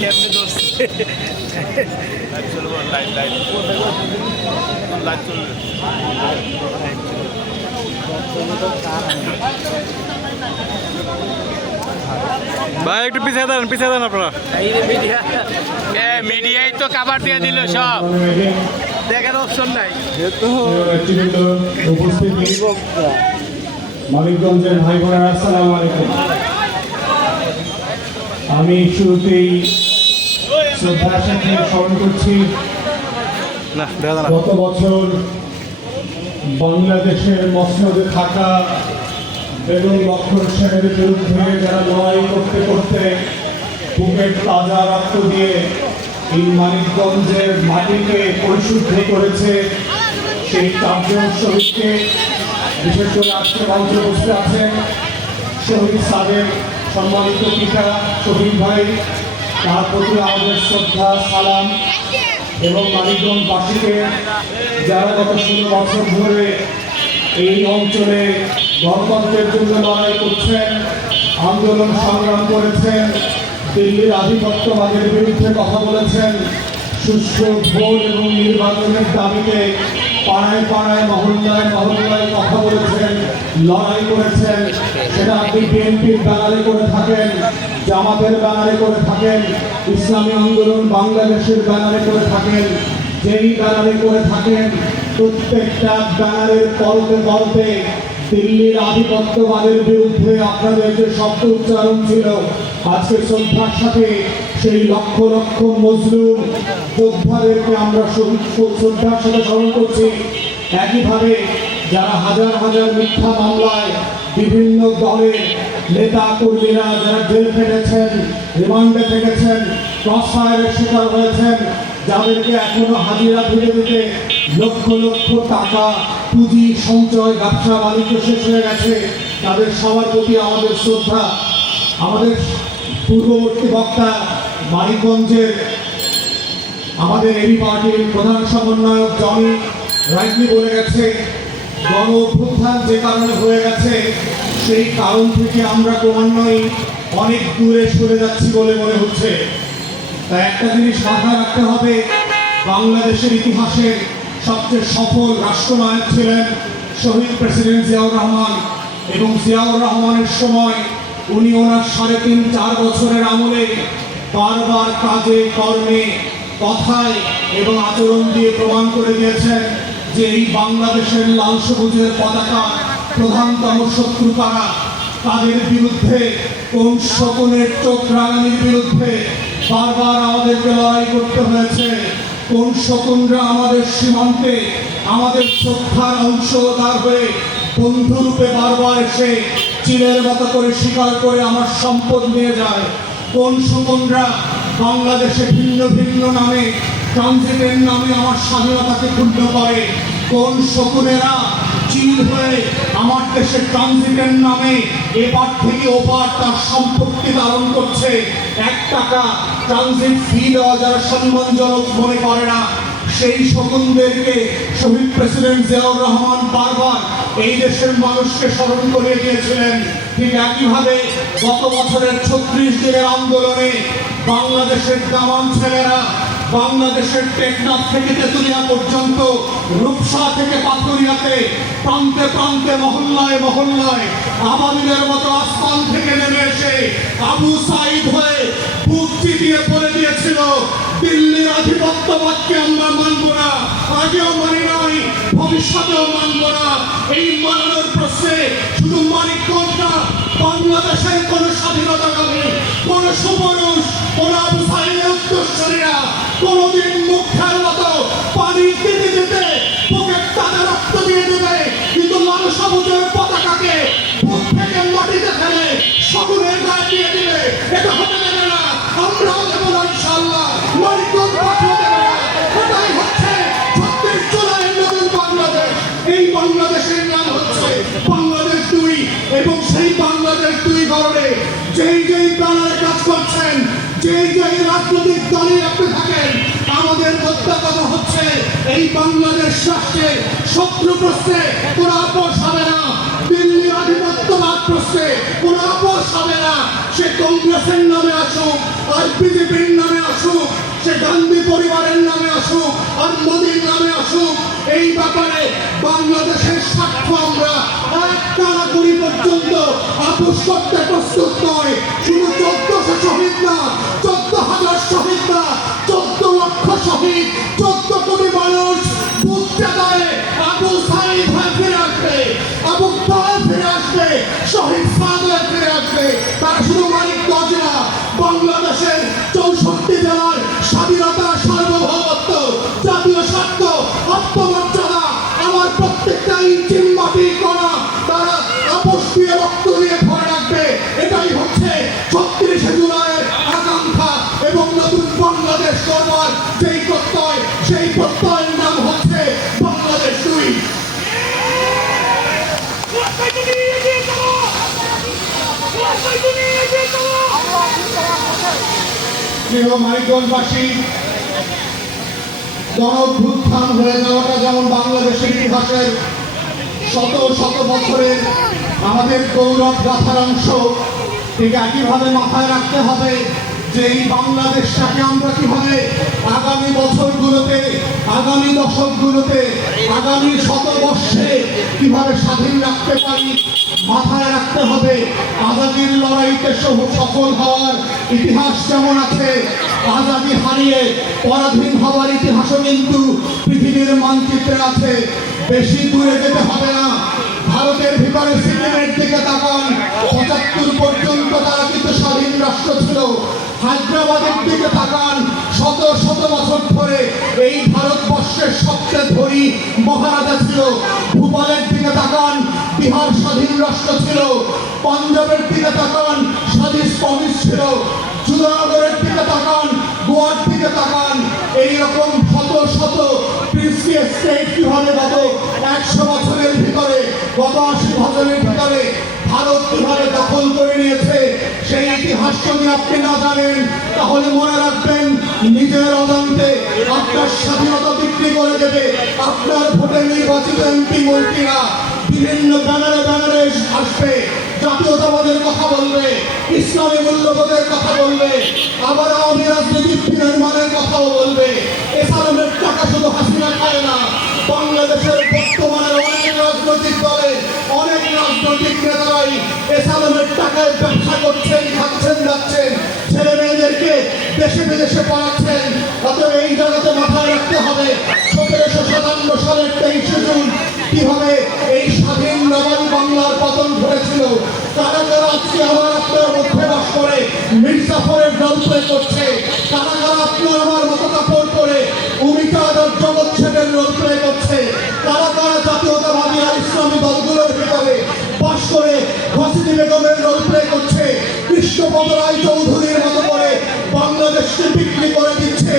কেমনে ধরছে লাইভ চলবে লাইভ লাইভ লাইভ চলবে ভাই একটু পিছিয়ে দেন আপনারা। মিডিয়ায় তো কাবার দিয়ে দিল সব, দেখার অপশন নাই। মানিকগঞ্জের ভাই বোনেরা আসসালামু আলাইকুম। আমি শুরুতেই শ্রদ্ধার সাথে স্মরণ করছি না দেখা যাবে না। গত বছর বাংলাদেশের মসনদে থাকা বেগম লক্ষ্মণ সেনের বিরুদ্ধে যারা লড়াই করতে করতে বুকের তাজা রক্ত দিয়ে এই মানিকগঞ্জের মাটিকে পরিশুদ্ধ করেছে, সেই চারজন শহীদকে, বিশেষ করে আজকে মঞ্চে বসে আছেন শহীদ সাদের সম্মানিত পিতা শহীদ ভাই, তার প্রতি আমাদের শ্রদ্ধা সালাম। এবং মানিকগঞ্জবাসীকে যারা গত 16 বছর ধরে এই অঞ্চলে গণতন্ত্রের জন্য লড়াই করছেন, আন্দোলন সংগ্রাম করেছেন, দিল্লির আধিপত্যবাদের বিরুদ্ধে কথা বলেছেন, সুষ্ঠু ভোট এবং নির্বাচনের দাবিতে পাড়ায় পাড়ায় মহল্লায় মহল্লায় কথা বলেছেন, লড়াই করেছেন। সেটা আপনি বিএনপির ব্যানারে করে থাকেন, জামাতের ব্যানারে করে থাকেন, ইসলামী আন্দোলন বাংলাদেশের ব্যানারে করে থাকেন, যেই ব্যানারে করে থাকেন, প্রত্যেকটা ব্যানারের পরতে পরতে দিল্লির আধিপত্যবাদের বিরুদ্ধে আপনাদের যে শব্দ উচ্চারণ ছিল, আজকে শ্রদ্ধার সাথে সেই লক্ষ লক্ষ মজলুম যোদ্ধাদেরকে আমরা শ্রদ্ধার সাথে স্মরণ করছি। একইভাবে যারা হাজার হাজার মিথ্যা মামলায় বিভিন্ন দলের নেতা কর্মীরা যারা জেল খেটেছেন, রিমান্ডে থেকেছেন, ক্রসফায়ারের শিকার হয়েছেন, যাদেরকে এখনো হাজিরা ফিরে দিতে লক্ষ লক্ষ টাকা পুঁজি সঞ্চয় ব্যবসা বাণিজ্য শেষ হয়ে গেছে, তাদের সবার প্রতি আমাদের শ্রদ্ধা। আমাদের পূর্ববর্তী বক্তা মানিকগঞ্জের আমাদের এবি পার্টির প্রধান সমন্বয়ক জনি রাইটলি বলে গেছে, গণ অভ্যুত্থান যে কারণে হয়ে গেছে সেই কারণ থেকে আমরা ক্রমান্বয়ে অনেক দূরে সরে যাচ্ছি বলে মনে হচ্ছে। তাই একটা জিনিস মাথায় রাখতে হবে, বাংলাদেশের ইতিহাসের সবচেয়ে সফল রাষ্ট্রনায়ক ছিলেন শহীদ প্রেসিডেন্ট জিয়াউর রহমান, এবং জিয়াউর রহমানের সময় উনি ওনার 3.5-4 বছরের আমলে বারবার কাজে কর্মে কথায় এবং আচরণ দিয়ে প্রমাণ করে দিয়েছেন যে এই বাংলাদেশের লাল সবুজের পতাকা প্রধানতম শত্রু কারা, তাদের বিরুদ্ধে কোন শকুনের চোখ রাঙানির বিরুদ্ধে বারবার আমাদেরকে লড়াই করতে হয়েছে, কোন শকুনরা আমাদের সীমান্তে আমাদের শ্রদ্ধার অংশদার হয়ে বন্ধুরূপে বারবার এসে চিলের মতো করে শিকার করে আমার সম্পদ নিয়ে যায়, কোন শকুনরা বাংলাদেশে ভিন্ন ভিন্ন নামে ট্রানজিটের নামে আমার স্বাধীনতাকে ক্ষুণ্ণ করে, কোন শকুনেরা চিল হয়ে আমার দেশের ট্রানজিটের নামে এপার থেকে ওপার তার সম্পত্তি ধারণ করছে। 1 টাকা ট্রানজিট ফি দেওয়া যারা সম্মানজনক মনে করে না, সেই শকুনদেরকে শহীদ প্রেসিডেন্ট জিয়াউর রহমান বারবার এই দেশের মানুষকে স্মরণ করে দিয়েছিলেন। ঠিক একইভাবে গত বছরের 36 দিনের আন্দোলনে বাংলাদেশের দামান ছেলেরা বাংলাদেশের টেকনাফ থেকে তেতুলিয়া পর্যন্ত, রূপসা থেকে পাথুরিয়াতে প্রান্তে প্রান্তে মহল্লায় মহল্লায় আবাবিলের মতো আসমান থেকে নেমে এসে আবু সাইদ হয়ে বুক চিতিয়ে পড়ে দিয়েছিল, দিল্লির আধিপত্যবাদকে আমরা মানব না, আগেও মানি নাই, ভবিষ্যতেও মানব না। এই মানানোর প্রশ্নে শুধু মানিকগঞ্জ না, বাংলাদেশের কোন স্বাধীনতাকামী, কোন সুপুরুষ, কোন আবু সাইদের উত্তরসূরিরা কোনদিন মুখের মতো পানি দিতে দিতে বুকের তাজা রক্ত দিয়ে দেবে, কিন্তু লাল সবুজের পতাকাকে বুক থেকে মাটিতে ফেলে শকুনের গায়ে দিয়ে দিবে, এটা হতে দেবে না। আমরাও দেবো না ইনশাআল্লাহ, মানিকগঞ্জ পাঠিয়ে দেবে না। এটাই হচ্ছে 36 জুলাইয়ের নতুন বাংলাদেশ। এই বাংলাদেশের নাম হচ্ছে বাংলাদেশ 2, এবং সেই বাংলাদেশ 2 গড়ে যেই যেই প্রাণের কাজ করছেন, যেই যেই রাজনৈতিক দলে আপনি থাকেন, আমাদের মোদ্দা কথা হচ্ছে এই বাংলাদেশ রাষ্ট্রের শত্রু প্রশ্নে কোনো আপোষ হবে না, দিল্লির আধিপত্যবাদ প্রশ্নে কোনো আপোষ হবে না। সে কংগ্রেসের নামে আসুক আর বিজেপির নামে পরিবারের নামে আসুক আর মোদীর নামে আসুক, এই ব্যাপারে বাংলাদেশের স্বার্থ আমরা এক কারাগুড়ি পর্যন্ত আপোষ করতে প্রস্তুত নয়। শুধু 1400 শহীদ না, 14,000 শহীদ না, 14 লক্ষ শহীদ, 14 কোটি মানুষ বুঝতে পারে আবু সাইদ ফিরে আসবে, আবু তালেব ফিরে আসবে, শহীদ সাদেক ফিরে আসবে। তারা শুধু মানিকগঞ্জ না, বাংলাদেশের 64 জেলার স্বাধীনতা, সার্বভৌমত্ব, জাতীয় স্বার্থ, আত্মমর্যাদা, আমার প্রত্যেকটা ইঞ্চি মাটি করা তারা আপোষ দিয়ে রক্ত দিয়ে ধরে রাখবে। এটাই হচ্ছে 36শে জুলাইয়ের আকাঙ্ক্ষা এবং নতুন বাংলাদেশ গড়বার যেই প্রত্যয়, সেই প্রত্যয়ের নাম হচ্ছে বাংলাদেশ 2। প্রিয় মানিকগঞ্জবাসী, গণঅভ্যুত্থান হয়ে যাওয়াটা যেমন বাংলাদেশের ইতিহাসের শত শত বছরের আমাদের গৌরব গাথার অংশ, ঠিক একইভাবে মাথায় রাখতে হবে যে এই বাংলাদেশটাকে আমরা কিভাবে আগামী বছরগুলোতে, আগামী দশকগুলোতে, আগামী শতবর্ষে কিভাবে স্বাধীন রাখতে পারি। মাথায় রাখতে হবে আজাদির লড়াইতে সফল হওয়ার ইতিহাস যেমন আছে, আজাদি হারিয়ে পরাধীন হওয়ার ইতিহাসও কিন্তু পৃথিবীর মানচিত্রে আছে। বেশি দূরে যেতে হবে না, ভারতের ভিতরে সিকিমের দিকে তাকান, 75 পর্যন্ত তারা কিন্তু স্বাধীন রাষ্ট্র ছিল। হায়দ্রাবাদের দিকে তাকান, শত শত বছর ধরে এই ভারতবর্ষের সবচেয়ে ধনী মহারাজা ছিল। ভূপালের দিকে তাকান, বিহার স্বাধীন রাষ্ট্র ছিল। পাঞ্জাবের দিকে তাকান, স্বাধীন প্রভিন্স ছিল। জুনাগড়ের দিকে তাকান, গোয়ার দিকে তাকান। এইরকম শত শত প্রিন্সিয়াস স্টেট কিভাবে গত 100 বছরের ভিতরে, গত 80 বছরের ভিতরে ভারত কিভাবে দখল করে নিয়েছে, সেই ইতিহাস যদি আপনি না জানেন তাহলে মনে রাখবেন নিজের অজান্তে আপনার স্বাধীনতা বিক্রি করে দেবে আপনার ভোটে নির্বাচিত এমপি মন্ত্রীরা। বিভিন্ন ব্যানারে ব্যানারে আসবে, জাতীয়তাবাদের কথা বলবে, ইসলামী মূল্যবোধের কথা বলবে, আবার আওয়ামী রাজনৈতিক নির্মাণের কথাও বলবে। এসালামের টাকা শুধু হাসিনা খায় না, বাংলাদেশের বর্তমানের অনেক রাজনৈতিক দলে অনেক রাজনৈতিক নেতারাই এসালামের টাকায় ব্যবসা করছেন, খাচ্ছেন, যাচ্ছেন, ছেলে মেয়েদেরকে দেশে বিদেশে পড়াচ্ছেন। অতএব এই জায়গাতে মাথায় রাখতে হবে 1757 সালের 23শে জুন কিভাবে এই স্বাধীন নবাবী বাংলার পতন ঘটেছিল। কারা কারা আজকে আমার আপনার মধ্যে বাস করে মির্জাফরের রোল প্লে করছে, কারা কারা আপনার আমার মতো কাপড় পরে উমিতাদ আর জগৎ ছেদের রোল প্লে করছে, কারা কারা জাতীয়তাবাদী আর ইসলামী দলগুলোর ভিতরে বাস করে ঘসিটি বেগমের রোল প্লে করছে, কৃষ্ণপদ রায় চৌধুরীর মতো করে বাংলাদেশকে বিক্রি করে দিচ্ছে।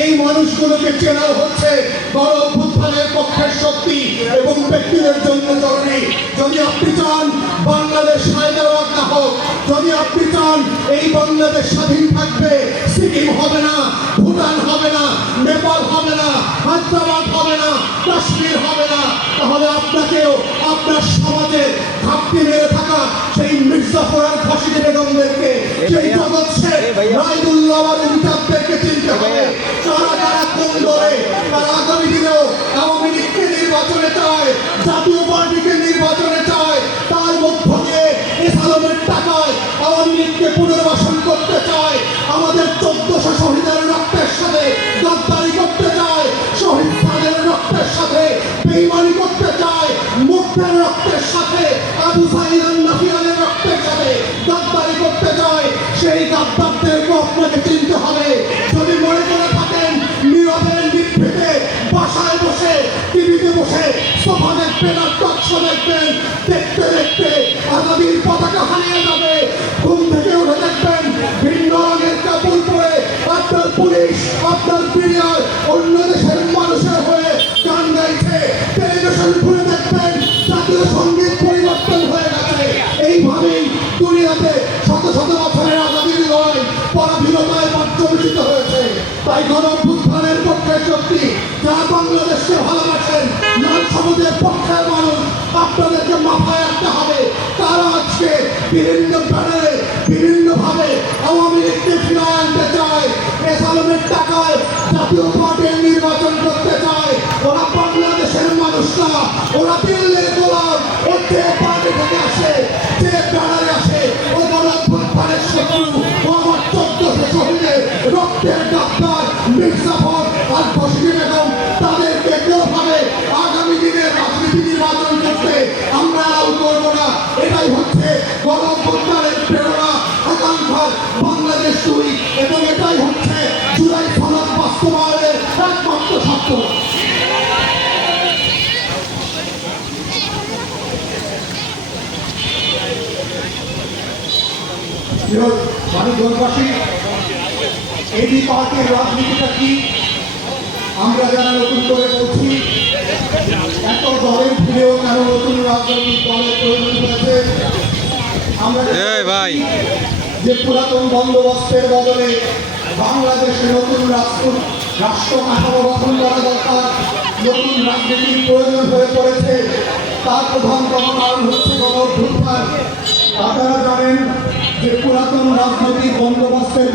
এই মানুষগুলোকে চেনা হচ্ছে গণঅভ্যুত্থানের পক্ষের শক্তি এবং ব্যক্তিদের জন্য জরুরি। যদি আপনি চান বাংলাদেশ হায়দ্রাবাদ না হোক, যদি আপনি চান এই বাংলাদেশ স্বাধীন থাকবে, সিকিম হবে না, ভুটান হবে না, নেপাল হবে না, হায়দ্রাবাদ হবে না, কাশ্মীর হবে না, তাহলে আপনাকেও আপনার সমাজে ঘাপটি মেরে থাকা সেই মির্জাফর আর ঘসিটি বেগমদেরকে, সেই জগৎ শেখ, রায়দুল্লাহ আর উমিতাদদেরকে চিনতে হবে। কারা কারা কোন দলে, তারা আগামী দিনেও আওয়ামী লীগকে নির্বাচনে চায়, জাতীয় পার্টিকে নির্বাচনে চায়, তার মধ্য দিয়ে এসালামের টাকায় আওয়ামী লীগকে পুনর্বাসন করতে চায়, আমাদের 1400 শহীদের রক্তের সাথে গদ্দারি করতে চায়, শহীদ সাদের রক্তের সাথে বেঈমানি করতে চায়, মুক্তের রক্তের সাথে আবু সাঈদ আল-নাফিয়ানের রক্তের সাথে গদ্দারি করতে চায়। সেই গাদ্দারদেরকে আপনাকে চিনতে হবে। যদি মনে করে থাকেন নীরবে নিভৃতে বাসায় বসে টিভিতে বসে সোফা দেখবেন আর টকশ দেখবেন, দেখতে দেখতে আজাদির পতাকা হারিয়ে যাবে। ঘুম থেকে উঠে দেখবেন ভিন্ন রঙের কাপড় পরে আপনার পুলিশ, আপনার প্রিয়ার অন্য দেশের মানুষের হয়ে গান গাইছে। টেলিভিশন খুলে দেখবেন জাতীয় সঙ্গীত পরিবর্তন হয়ে গেছে। এইভাবেই দুনিয়াতে শত শত বছরের আজাদির লড়াই পরাধীনতায় পর্যবেসিত হয়েছে। তাই গণঅভ্যুত্থানের পক্ষের শক্তি যারা বাংলাদেশকে ভালোবাসেন, লাল সমাজের পক্ষের মানুষ, আপনাদেরকে মাথায় রাখতে হবে তারা আজকে বিভিন্ন ব্যানারে বিভিন্নভাবে আওয়ামী লীগকে ফিরিয়ে আনতে চায়। এসালামের টাকায় জাতীয় দিল্লির গোলাম ও যে পার্টি থেকে আসে, যে ব্যানারে আসে, ও গণঅভ্যুত্থানের শত্রু, ও আমার 1400 শহীদের রক্তের ডাক্তার মির্জাফর আর বশির বেগম, তাদেরকে কোনোভাবে আগামী দিনে রাজনীতি নির্বাচন করতে আমরা আলাউ করব না। এটাই হচ্ছে গণঅভ্যুত্থানের প্রেরণা, আকাঙ্ক্ষার বাংলাদেশ তৈরি, এবং এটাই হচ্ছে জুলাই সনদ বাস্তবায়নের একমাত্র শর্ত। মানিকগঞ্জবাসী, এই পার্টির রাজনীতিটা কি আমরা যারা নতুন করে বলছি, এত দলের ভিড়েও কেন নতুন রাজনৈতিক দলের প্রয়োজন হয়েছে? আমরা এই ভাই যে পুরাতন বন্দোবস্তের বদলে বাংলাদেশে নতুন রাষ্ট্র কাঠামো গঠন করা দরকার, নতুন রাজনীতির প্রয়োজন হয়ে পড়েছে। তার প্রধানতম কারণ হচ্ছে গণঅভ্যুত্থান। আপনারা জানেন যে পুরাতন রাজনৈতিক বন্দোবস্তের